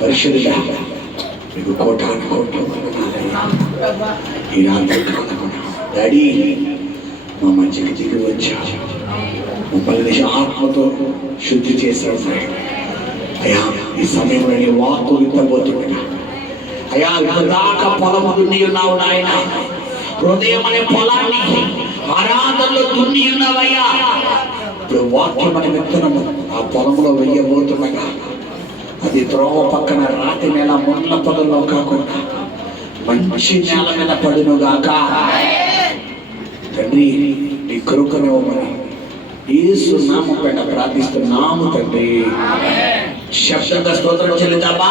పరిశుద్ధుడా మీకు కోటాను కోట్లు ఈ రాత్రి డాడీ మా మధ్యకి దిగి వచ్చా మమ్మల్ని ఆత్మతో శుద్ధి చేశాడు అయ్యా. ఈ సమయంలో నీ వాక్కు విత్తబోతుండగా అయ్యా దాకా పొలము దున్ని ఉన్నావు నాయన. హృదయం అనే పొలాన్ని ఆరాధనలో దున్ని ఉన్నావయ్యా. ఇప్పుడు వాక్యం అనే విత్తనము ఆ పొలంలో వెయ్యబోతుండగా అది త్రోవ పక్కన రాతి నేల ముళ్ళ పొదల్లో కాకుండా మంచి నేల మీద పడునుగాక. తండ్రి నీ కృపనివ్వమని యేసు నామం పేట ప్రార్థిస్తున్నాము తండ్రి. శబ్దంగా స్తోత్రం చెల్లిద్దామా?